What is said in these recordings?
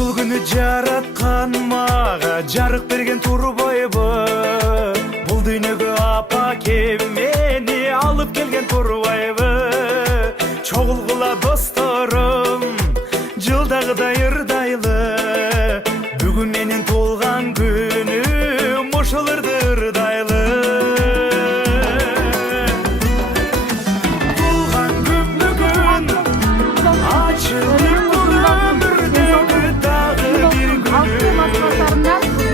Ушул күнү жараткан мага жарык берген турбойбу, бул дүйнөгө апаке мени алып келген турбайбы. Чогулгула досторум, жылдагыдай ырдайлы, бүгүн менин туулган күнүм ушул ырдайлы. Туулган күн бүгүн ачылып бул өмүрдөгү дагы бир күнүм.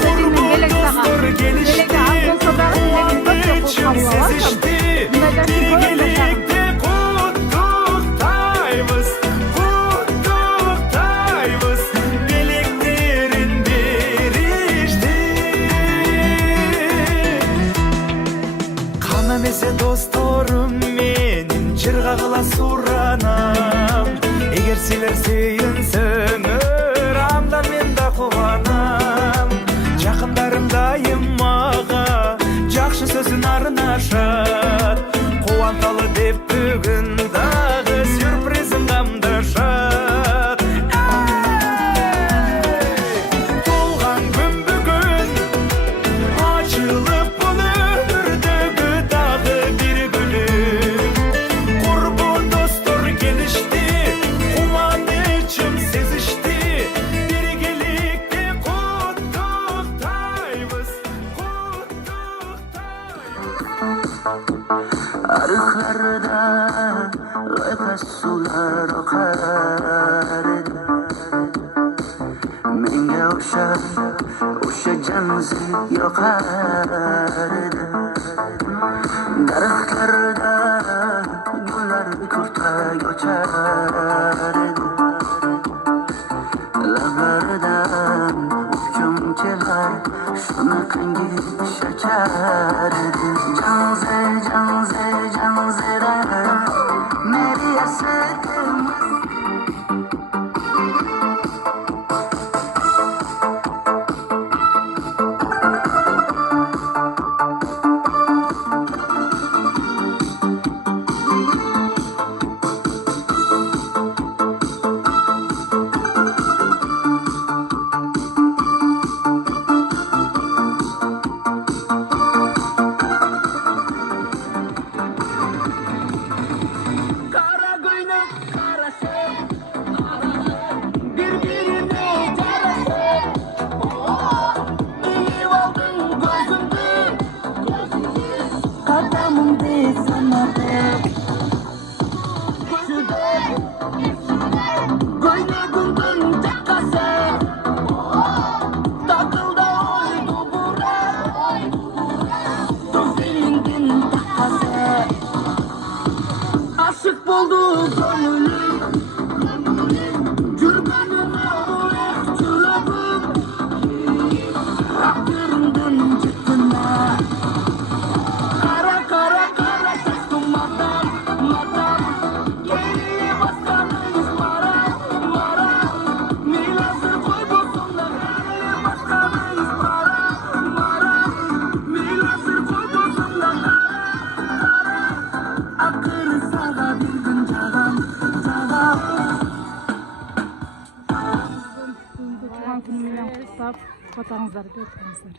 Курбун достор келишти, кубанычым сезишти, биргеликте куттуктайбыз, куттуктайбыз, белектерин беришти. Кан эмесе досторум менин жырга кылас суранам, эгер силер сүйүнсөңөр анда мен да кубанам. Жакындарым дайым мага жакшы сөзүн арнашат, кубанталы деп бүгүн дагы сюрпризин камдашат. Туулган күн бүгүн ачылып бул өмүрдөгү дагы бир күнүм. Курбун достор келишти, кубанычым сезишти, биргеликте куттуктайбыз, Arıklarda layka sular akar edi. Menga o'sha janzi yoqar edi. Daraxtlarda gullar kurtak ochar edi. Lablaridan hukm kelar shunaqangi shakar edi. Janzera meri asetim. Aşık buldu gönlüm, жүргөнүмө чурабым, акырындын жыттына. Кара чачтым матам, кери басканыңыз марам. Мейлі азыр койбосун да, кери басканыңыз марам. Мейлі азыр койбосун да, акыры сага бир күн жагам. Туған күн менен құттықтап, қатаңыздарды өткіңіздер.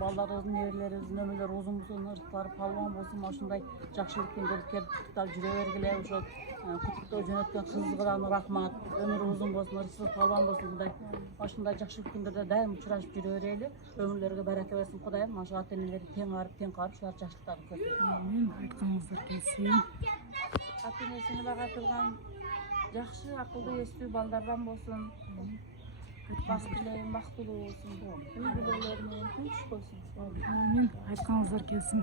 Балдарыңыздың неберелеріңіздің өмірлері ұзын болсын, ырықтары палуан болсын, ошындай жакшылыкпен келип құттықтап жүрө бергиле. Ошо құттықтоо жөнөткөн кызыңызга дагы рахмат. Өмүрү узун болсун, ырысыз палуан болсун Кудай. Ошондой жакшылык күндөрдө дайым учурашып жүрө берели. Өмүрлөргө барака берсин Кудайым. Ошо ата-энелери тең карып, шулар жакшылыктарын көрсөтсүн. Амин. Айтканыңыздар келсин. Ата-энесине бага кылган жакшы, акылдуу, эстүү балдардан болсун. Бак тилейм, бактылуу болсун. Үй бүлөлөрү менен тынч болсун. Амин. Айтканыңыздар келсин.